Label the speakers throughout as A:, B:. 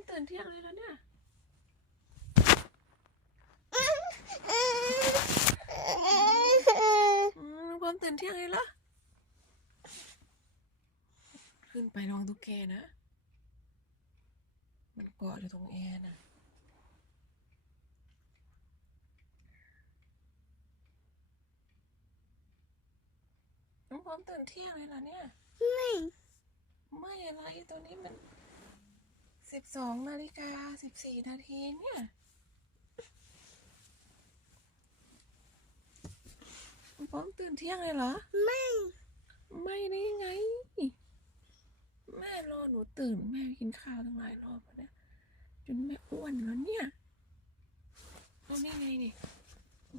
A: มตื่นเที่ยงเลยแล้วเนี่ยอืมน้องพร้อมตื่นเที่ยงเลยเหรอขึ้นไประวังตุ๊กแกนะ มันเกาะอยู่ตรงแอร์น่ะน้องพร้อมตื่นเที่ยงเลยเหรอเนี่ย
B: ไม่
A: ไม่อะไรตัวนี้มัน สิบสองนาฬิกาสิบสี่นาทีเนี่ยน้องพร้อมตื่นเที่ยงเลยเหรอ
B: ไม่
A: ไม่ได้ไง แม่รอหนูตื่น แม่กินข้าวตั้งหลายรอบแล้วเนี่ยจนแม่อ้วนแล้วเนี่ยเอานี่ไงนี่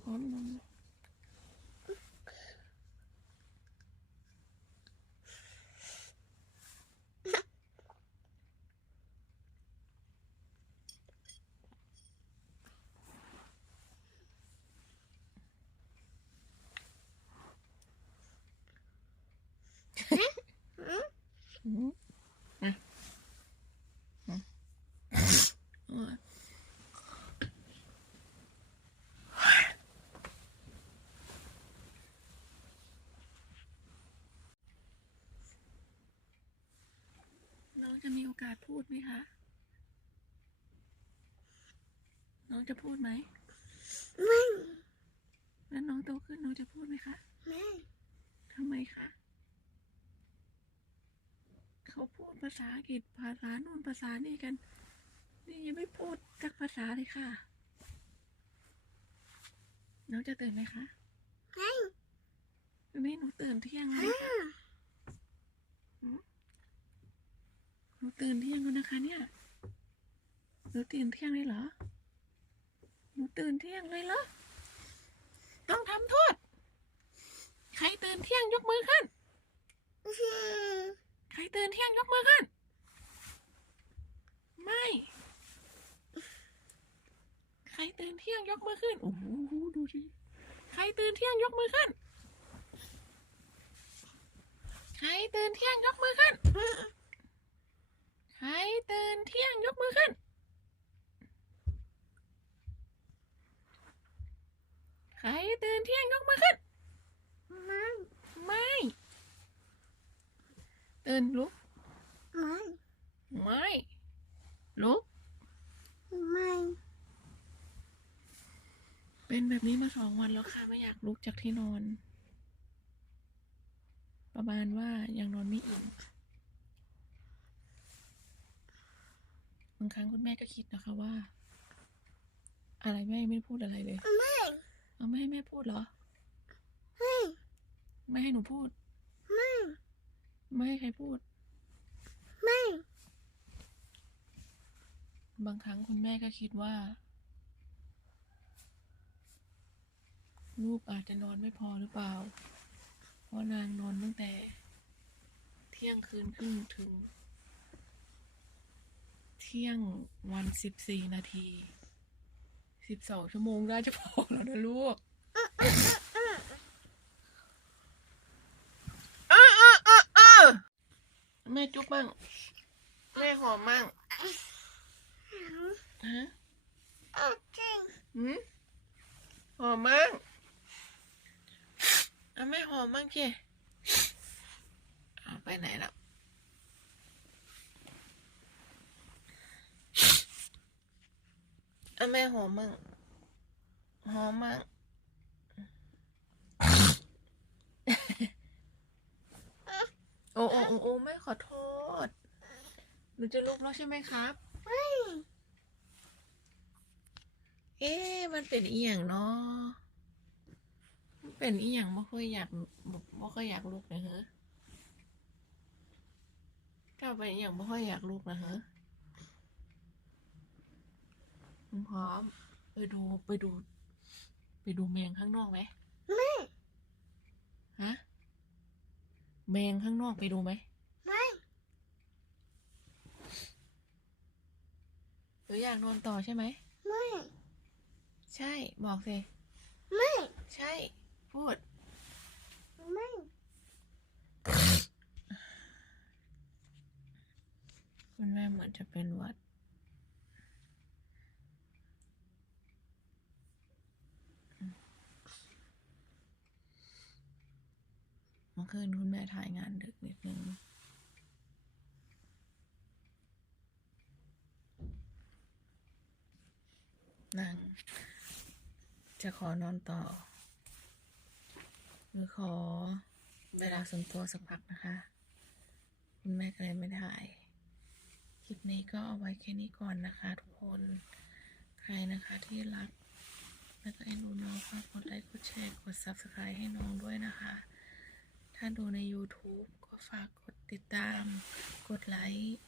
A: พร้อมนอนเลยอืมอะอะอะน้อง จะมีโอกาสพูดไหมคะ น้องจะพูดไหม
B: ไม่
A: แล้วน้องโตขึ้นน้องจะพูดไหมคะ
B: ไม่
A: ทำไมคะ เขาพูดภาษาอังกฤษภาษาโน่นภาษานี่กัน นี่ยังไม่พูดสักภาษาเลยค่ะ น้องจะตื่นไหมคะ
B: ไม่
A: วันนี้หนูตื่นเที่ยงแล้วนะคะ หนูตื่นเที่ยงแล้วนะคะเนี่ยหนูตื่นเที่ยงเลยเหรอหนูตื่นเที่ยงเลยเหรอต้องทำโทษ ใครตื่นเที่ยงยกมือขึ้น ใครตื่นเที่ยงยกมือขึ้น ไม่ ใครตื่นเที่ยงยกมือขึ้น โอ้โหดูสิใครตื่นเที่ยงยกมือขึ้น ใครตื่นเที่ยงยกมือขึ้น ใครตื่นเที่ยงยกมือขึ้น ใครตื่นเที่ยงยกมือขึ้น
B: ไม่
A: ไม่ ตื่นลุก
B: ไม่
A: ไม่ลุก
B: ไม่
A: เป็นแบบนี้มาสองวันแล้วค่ะไม่อยากลุกจากที่นอน ประมาณว่ายังนอนไม่อิ่ม บางครั้งคุณแม่ก็คิดนะคะว่า อะไรแม่ยังไม่ได้พูดอะไรเลย
B: ไม่
A: เอาไม่ให้แม่พูดเหรอ
B: ไม่
A: ไม่ให้หนูพูด
B: ไม่
A: ไม่ให้ใครพูด
B: ไม่
A: บางครั้งคุณแม่ก็คิดว่า ลูกอาจจะนอนไม่พอหรือเปล่า เพราะนางนอนตั้งแต่ เที่ยงคืนครึ่งถึงเที่ยงวันสิบสี่นาทีสิบสองชั่วโมงได้จะพอแล้วนะลูกอะอะอะอะแม่จุ๊บมั่งแม่หอมมั่งฮะ
B: เอาจริง
A: หืมหอมมั่งเอาไม่หอมมั่งเคเอาไปไหนแล้ว เอาแม่หอมมั่งหอมมั่งโอ้โอ้โอ้โอ้แม่ขอโทษ หนูจะลุกแล้วใช่ไหมครับ
B: ไม่
A: เอ๊ะมันเป็นอีหยังเนาะมันเป็นอีหยังไม่ค่อยอยากไม่ค่อยอยากลุกนะเฮ้ถ้าเป็นอีหยังไม่ค่อยอยากลุกนะเฮ้ คุณพร้อม ไปดูไปดู ไปดูแมงข้างนอกไหม
B: ไม่
A: ฮะแมงข้างนอกไปดูไหม
B: ไม่
A: หรืออยากนอนต่อใช่ไหม
B: ไม่
A: ใช่บอกสิ
B: ไม่
A: ใช่ พูด
B: ไม่
A: คุณแม่เหมือนจะเป็นหวัด มื่อคืนคุณแม่ถ่ายงานดึกนิดนึง นั่ง จะขอนอนต่อ หรือขอเวลาส่วนตัวสักพักนะคะ คุณแม่ก็เลยไม่ได้คลิปนี้ก็เอาไว้แค่นี้ก่อนนะคะ ทุกคน ใครนะคะที่รัก แล้วก็เอ็นดูน้องฝากกดไลค์กดแชร์กด subscribe ให้น้องด้วยนะคะ ดูใน YouTube ก็ฝากกดติดตาม กดไลค์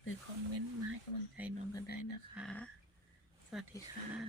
A: หรือคอมเมนต์มาให้กำลังใจน้องกันได้นะคะ สวัสดีค่ะ